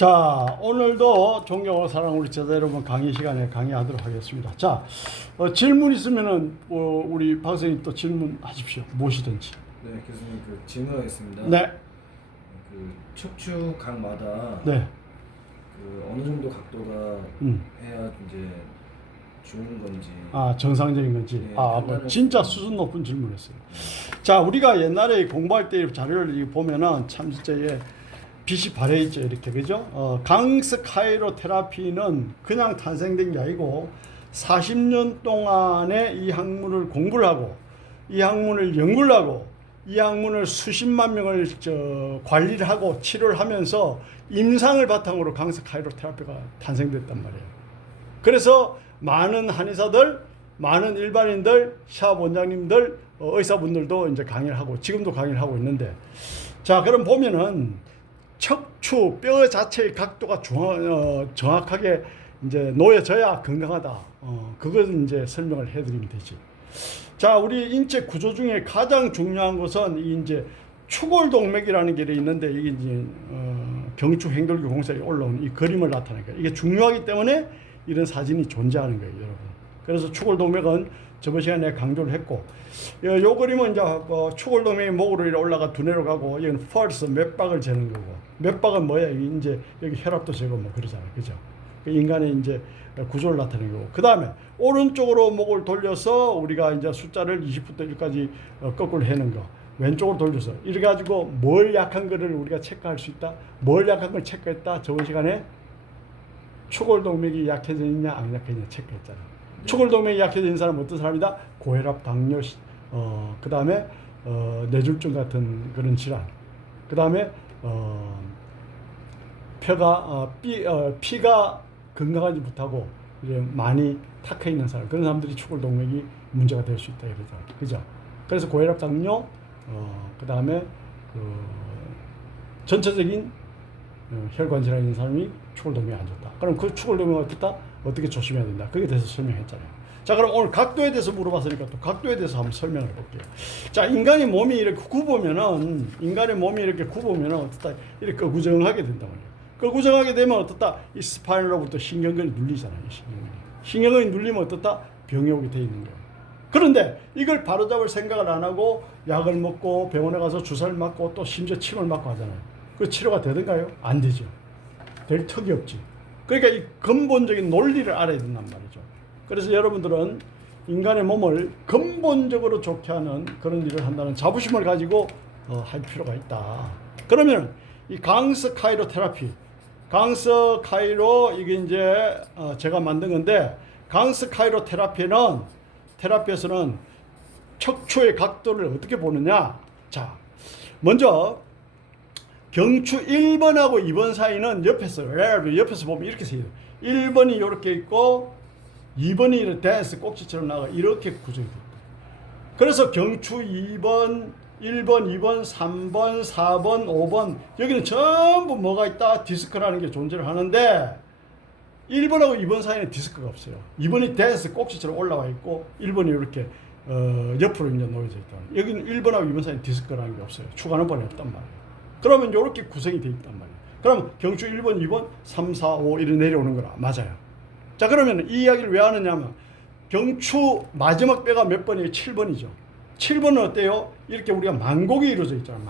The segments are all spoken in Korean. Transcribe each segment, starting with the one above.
자, 오늘도 존경하고 사랑하는 우리 제자 여러분 강의 시간에 강의하도록 하겠습니다. 자, 질문 있으면은 우리 박 선생님 또 질문하십시오. 무엇이든지. 네, 교수님 질문하겠습니다. 네. 척추 각마다 네. 어느 정도 각도가 해야 이제 좋은 건지. 정상적인 건지. 네, 뭐 진짜 수준 높은 질문했어요. 자, 우리가 옛날에 공부할 때 자료를 보면은 참 진짜 빛이 발해 있죠. 이렇게. 그죠? 강스 카이로 테라피는 그냥 탄생된 게 아니고 40년 동안에 이 학문을 공부를 하고 이 학문을 연구를 하고 이 학문을 수십만 명을 관리를 하고 치료를 하면서 임상을 바탕으로 강스 카이로 테라피가 탄생됐단 말이에요. 그래서 많은 한의사들, 많은 일반인들, 샵 원장님들, 의사분들도 이제 강의를 하고 지금도 강의를 하고 있는데, 자, 그럼 보면은 척추 뼈 자체의 각도가 정확하게 이제 놓여져야 건강하다. 그것은 이제 설명을 해드리면 되지. 자, 우리 인체 구조 중에 가장 중요한 것은 이제 추골동맥이라는 게 있는데 이게 이제 경추 횡돌기 공사에 올라온 이 그림을 나타내니까 이게 중요하기 때문에 이런 사진이 존재하는 거예요, 여러분. 그래서 추골동맥은 저번 시간에 강조를 했고, 요 그림은 이제 추골동맥이 목으로 올라가 두뇌로 가고, 이건 펄스 맥박을 재는 거고, 맥박은 뭐야? 이제 여기 혈압도 재고 뭐 그러잖아요, 그죠? 인간의 이제 구조를 나타내는 거고, 그 다음에 오른쪽으로 목을 돌려서 우리가 이제 숫자를 20부터 1까지 거꾸로 해는 거, 왼쪽으로 돌려서 이래 가지고 뭘 약한 거를 우리가 체크할 수 있다. 뭘 약한 걸 체크했다. 저번 시간에 추골동맥이 약해져 있냐 안 약해져 있냐 체크했잖아요. 네. 추골동맥이 약해져 있는 사람은 어떤 사람이다? 고혈압, 당뇨, 그 다음에 뇌졸중 같은 그런 질환, 그 다음에 피가 건강하지 못하고 이제 많이 탁해 있는 사람, 그런 사람들이 추골동맥이 문제가 될 수 있다 이러잖아요, 그죠? 그래서 고혈압, 당뇨, 그 다음에 전체적인 혈관 질환이 있는 사람이 추골동맥이 안 좋다. 그럼 그 추골동맥을 어떻게 조심해야 된다. 그게 대해서 설명했잖아요. 자, 그럼 오늘 각도에 대해서 물어봤으니까 또 각도에 대해서 한번 설명을 해볼게요. 자, 인간의 몸이 이렇게 굽으면은 어떻다 이렇게 끄구정하게 된단 말이에요. 끄구정하게 되면 어떻다 이 스파인으로부터 신경근이 눌리잖아요. 신경근이 눌리면 어떻다 병이 오게 돼 있는 거예요. 그런데 이걸 바로잡을 생각을 안 하고 약을 먹고 병원에 가서 주사를 맞고 또 심지어 침을 맞고 하잖아요. 그 치료가 되던가요? 안 되죠. 될 턱이 없지. 그러니까 이 근본적인 논리를 알아야 된단 말이죠. 그래서 여러분들은 인간의 몸을 근본적으로 좋게 하는 그런 일을 한다는 자부심을 가지고 할 필요가 있다. 그러면 이 강스 카이로 테라피, 강스 카이로 이게 이제 제가 만든 건데, 강스 카이로 테라피에서는 척추의 각도를 어떻게 보느냐. 자, 먼저 경추 1번하고 2번 사이는 옆에서 보면 이렇게 써 있어요. 1번이 이렇게 있고 2번이 이렇게 댄스 꼭지처럼 나가 이렇게 구성이 됩니다. 그래서 경추 2번, 1번, 2번, 3번, 4번, 5번 여기는 전부 뭐가 있다? 디스크라는 게 존재를 하는데 1번하고 2번 사이는 디스크가 없어요. 2번이 댄스 꼭지처럼 올라와 있고 1번이 이렇게 옆으로 이제 놓여져 있다. 여기는 1번하고 2번 사이는 디스크라는 게 없어요. 추가는 번이 없단 말이에요. 그러면 이렇게 구성이 되어 있단 말이에요. 그럼 경추 1번, 2번, 3, 4, 5 이렇게 내려오는 거라 맞아요. 자, 그러면 이 이야기를 왜 하느냐면 경추 마지막 뼈가 몇 번이에요? 7번이죠. 7번은 어때요? 이렇게 우리가 만곡이 이루어져 있잖아요.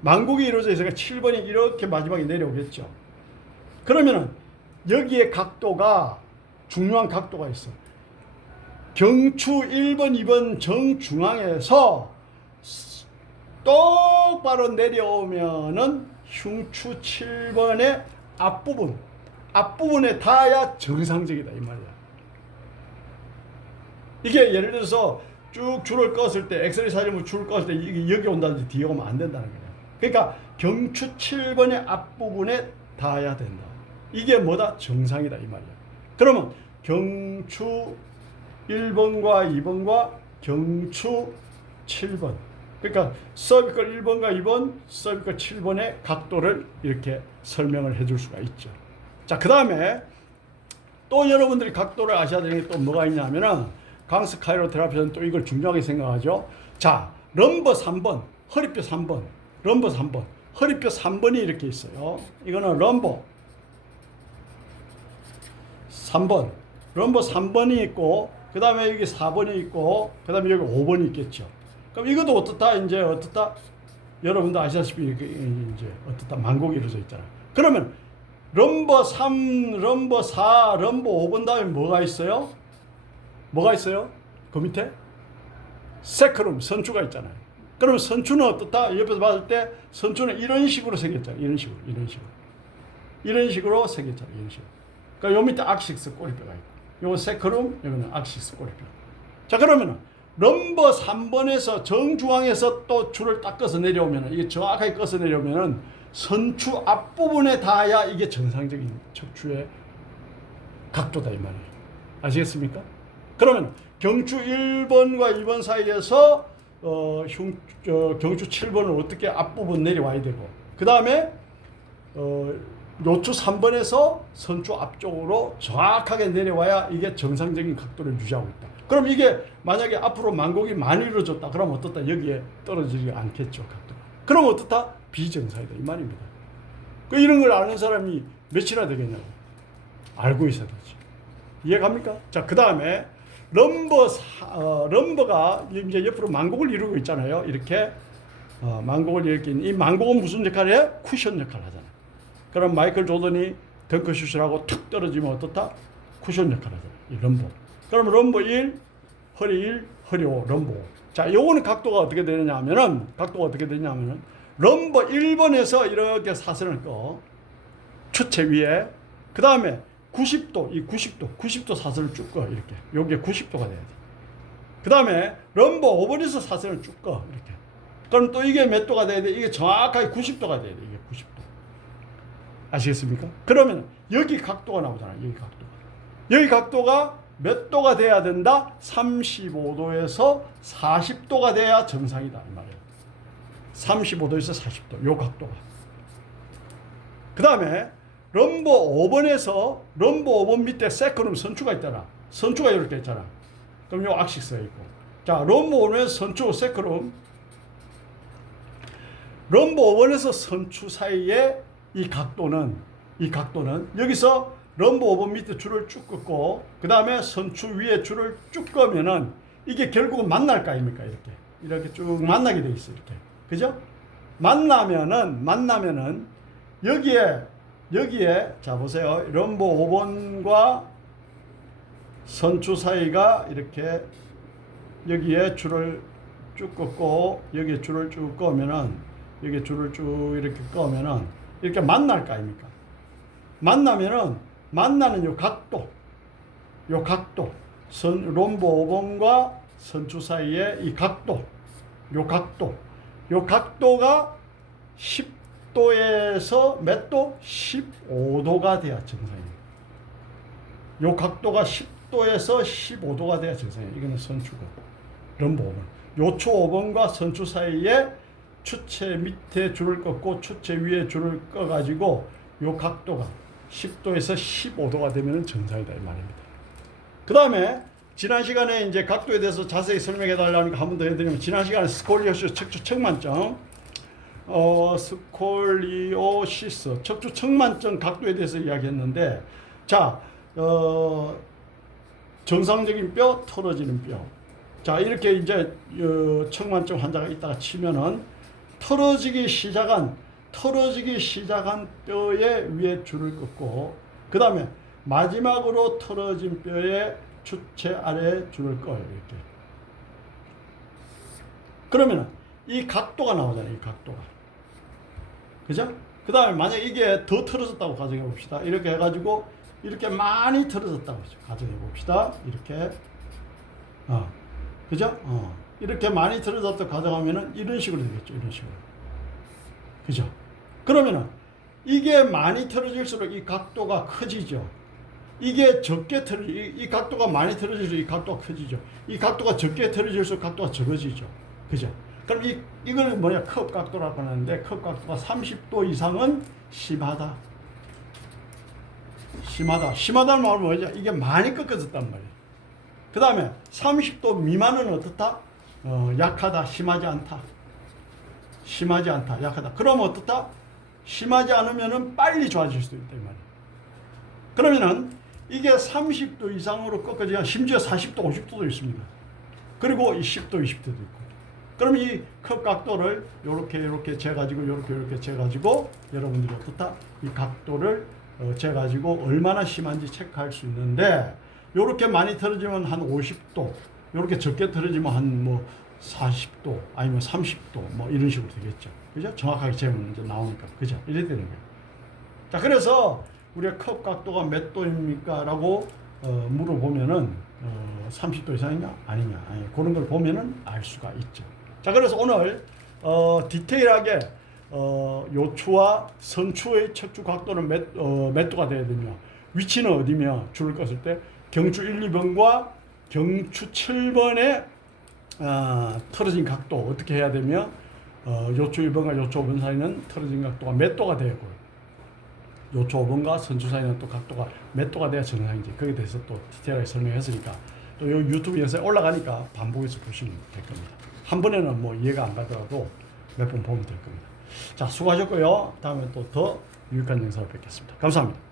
만곡이 이루어져 있으니까 7번이 이렇게 마지막에 내려오겠죠. 그러면은 여기에 각도가 중요한 각도가 있어. 경추 1번, 2번 정중앙에서 똑바로 내려오면은 흉추 7번의 앞부분에 닿아야 정상적이다 이 말이야. 이게 예를 들어서 쭉 줄을 껐을 때 엑스레이 사진을 줄을 껐을 때 이게 여기 온다든지 뒤에 오면 안 된다는 거야. 그러니까 경추 7번의 앞부분에 닿아야 된다. 이게 뭐다? 정상이다 이 말이야. 그러면 경추 1번과 2번과 경추 7번, 그러니까 서비컬 1번과 2번, 서비컬 7번의 각도를 이렇게 설명을 해줄 수가 있죠. 자, 그 다음에 또 여러분들이 각도를 아셔야 되는 게 또 뭐가 있냐면은 강스 카이로 테라피는 또 이걸 중요하게 생각하죠. 자, 럼버 3번, 허리뼈 3번, 럼버 3번, 허리뼈 3번이 이렇게 있어요. 이거는 럼버, 3번. 럼버 3번이 있고, 그 다음에 여기 4번이 있고, 그 다음에 여기 5번이 있겠죠. 그럼 이것도 어떻다? 이제 어떻다? 여러분도 아시다시피 이제 어떻다? 만곡이 이루어져 있잖아요. 그러면 럼버 3, 럼버 4, 럼버 5번 다음에 뭐가 있어요? 뭐가 있어요? 그 밑에? 세크룸, 선추가 있잖아요. 그러면 선추는 어떻다? 옆에서 봤을 때 선추는 이런 식으로 생겼잖아요. 이런 식으로. 이런 식으로 생겼잖아요. 이런 식으로. 그러니까 요 밑에 악식스 꼬리뼈가 있고, 요거 세크룸, 여기는 악식스 꼬리뼈. 자, 그러면 럼버 3번에서 정중앙에서 또 줄을 딱 꺼서 내려오면, 이게 정확하게 꺼서 내려오면은 선추 앞부분에 닿아야 이게 정상적인 척추의 각도다 이 말이에요. 아시겠습니까? 그러면 경추 1번과 2번 사이에서 경추 7번을 어떻게 앞부분 내려와야 되고, 그 다음에 요추 3번에서 선추 앞쪽으로 정확하게 내려와야 이게 정상적인 각도를 유지하고 있다. 그럼 이게 만약에 앞으로 만곡이 많이 이루어졌다. 그럼 어떻다? 여기에 떨어지지 않겠죠, 각도가. 그럼 어떻다? 비정상이다 이 말입니다. 이런 걸 아는 사람이 몇이나 되겠냐고. 알고 있어야 되지. 이해갑니까? 자, 그 다음에 럼버가 이제 옆으로 만곡을 이루고 있잖아요. 이렇게 만곡을 이렇게, 이 만곡은 무슨 역할을 해? 쿠션 역할을 하잖아요. 그럼 마이클 조던이 덩크슛을 하고 툭 떨어지면 어떻다? 쿠션 역할을 하잖아요. 이 럼버. 그럼 럼버 1, 허리 1, 허리 5, 럼버 5. 자, 요거는 각도가 어떻게 되느냐면은, 럼버 1번에서 이렇게 사선을 꺼. 추체 위에. 그 다음에 90도, 이 90도 사선을 쭉 꺼. 이렇게. 요게 90도가 돼야 돼. 그 다음에 럼버 5번에서 사선을 쭉 꺼. 이렇게. 그럼 또 이게 몇 도가 돼야 돼? 이게 정확하게 90도가 돼야 돼. 이게 90도. 아시겠습니까? 그러면 여기 각도가 나오잖아요. 여기 각도가 몇 도가 돼야 된다? 35도에서 40도가 돼야 정상이다 이 말이에요. 35도에서 40도 요 각도가. 그 다음에 럼버 5번 밑에 세크룸 선추가 있잖아. 선추가 이렇게 있잖아. 그럼 요 악식스가 있고. 자, 럼버 5번에서 선추 세크룸. 럼버 5번에서 선추 사이에 이 각도는 여기서 럼버 5번 밑에 줄을 쭉 긋고, 그 다음에 선추 위에 줄을 쭉 끄면은 이게 결국은 만날 거 아닙니까? 이렇게 쭉 만나게 돼 있어. 이렇게. 그죠? 만나면은 여기에 자 보세요. 럼버 5번과 선추 사이가 이렇게 여기에 줄을 쭉 긋고, 여기에 줄을 쭉 꺼면은, 여기에 줄을 쭉 이렇게 꺼면은 이렇게 만날 거 아닙니까? 만나는 요 각도, 럼버 5번과 선추 사이의 이 각도, 요 각도가 10도에서 몇 도? 15도가 돼야 정상이에요. 요 각도가 10도에서 15도가 돼야 정상이에요. 이거는 선추고, 럼버 5번. 요추 5번과 선추 사이에 추체 밑에 줄을 꺾고 추체 위에 줄을 꺼가지고 요 각도가 10도에서 15도가 되면 정상이다 이 말입니다. 그 다음에 지난 시간에 이제 각도에 대해서 자세히 설명해 달라니까 한 번 더 해드리면, 지난 시간에 스콜리오시스 척추 측만증, 스콜리오시스 척추 측만증 각도에 대해서 이야기했는데, 자, 정상적인 뼈, 틀어지는 뼈. 자, 이렇게 이제 측만증 환자가 있다가 치면은 틀어지기 시작한 뼈의 위에 줄을 긋고, 그 다음에 마지막으로 틀어진 뼈의 추체 아래에 줄을 꺼요. 이렇게. 그러면 이 각도가 나오잖아요. 이 각도가. 그죠? 그 다음에 만약 이게 더 틀어졌다고 가정해 봅시다. 이렇게 해가지고 이렇게 많이 틀어졌다고 가정해 봅시다. 이렇게. 그죠? 이렇게 많이 틀어졌다고 가정하면은 이런 식으로 되겠죠. 이런 식으로. 그죠? 그러면은 이게 많이 틀어질수록 이 각도가 커지죠. 이게 적게 이 각도가 많이 틀어질수록 이 각도가 커지죠. 이 각도가 적게 틀어질수록 각도가 적어지죠. 그죠? 그럼 이걸 뭐냐? 컵 각도라고 하는데, 컵 각도가 30도 이상은 심하다. 심하다는 말은 뭐죠? 이게 많이 꺾어졌단 말이에요. 그 다음에 30도 미만은 어떻다? 약하다, 심하지 않다, 약하다. 그럼 어떻다? 심하지 않으면은 빨리 좋아질 수도 있다 이 말이에요. 그러면은 이게 30도 이상으로 꺾어져야 심지어 40도, 50도도 있습니다. 그리고 이 10도, 20도도 있고. 그럼 이 컵 각도를 이렇게 재가지고 이렇게 재가지고 여러분들이 어떻다? 이 각도를 재가지고 얼마나 심한지 체크할 수 있는데 이렇게 많이 틀어지면 한 50도, 이렇게 적게 틀어지면 한 뭐 40도 아니면 30도 뭐 이런 식으로 되겠죠. 그죠? 정확하게 재면 이제 나오니까. 그죠? 이래 되는 거예요. 자, 그래서 우리가 컵 각도가 몇 도입니까? 라고 물어보면은 30도 이상이냐? 아니냐? 그런 걸 보면은 알 수가 있죠. 자, 그래서 오늘 디테일하게 요추와 선추의 척추 각도는 몇 도가 돼야 되냐? 위치는 어디며? 줄을 껐을 때 경추 1, 2번과 경추 7번의 틀어진 각도 어떻게 해야 되며 요추 1번과 요추 5번 사이는 틀어진 각도가 몇 도가 되고 요추 5번과 선추 사이는 또 각도가 몇 도가 돼야 정상인지 거기에 대해서 또 디테일하게 설명했으니까 또 이 유튜브 영상에 올라가니까 반복해서 보시면 될 겁니다. 한 번에는 뭐 이해가 안 가더라도 몇 번 보면 될 겁니다. 자, 수고하셨고요. 다음에 또 더 유익한 영상을 뵙겠습니다. 감사합니다.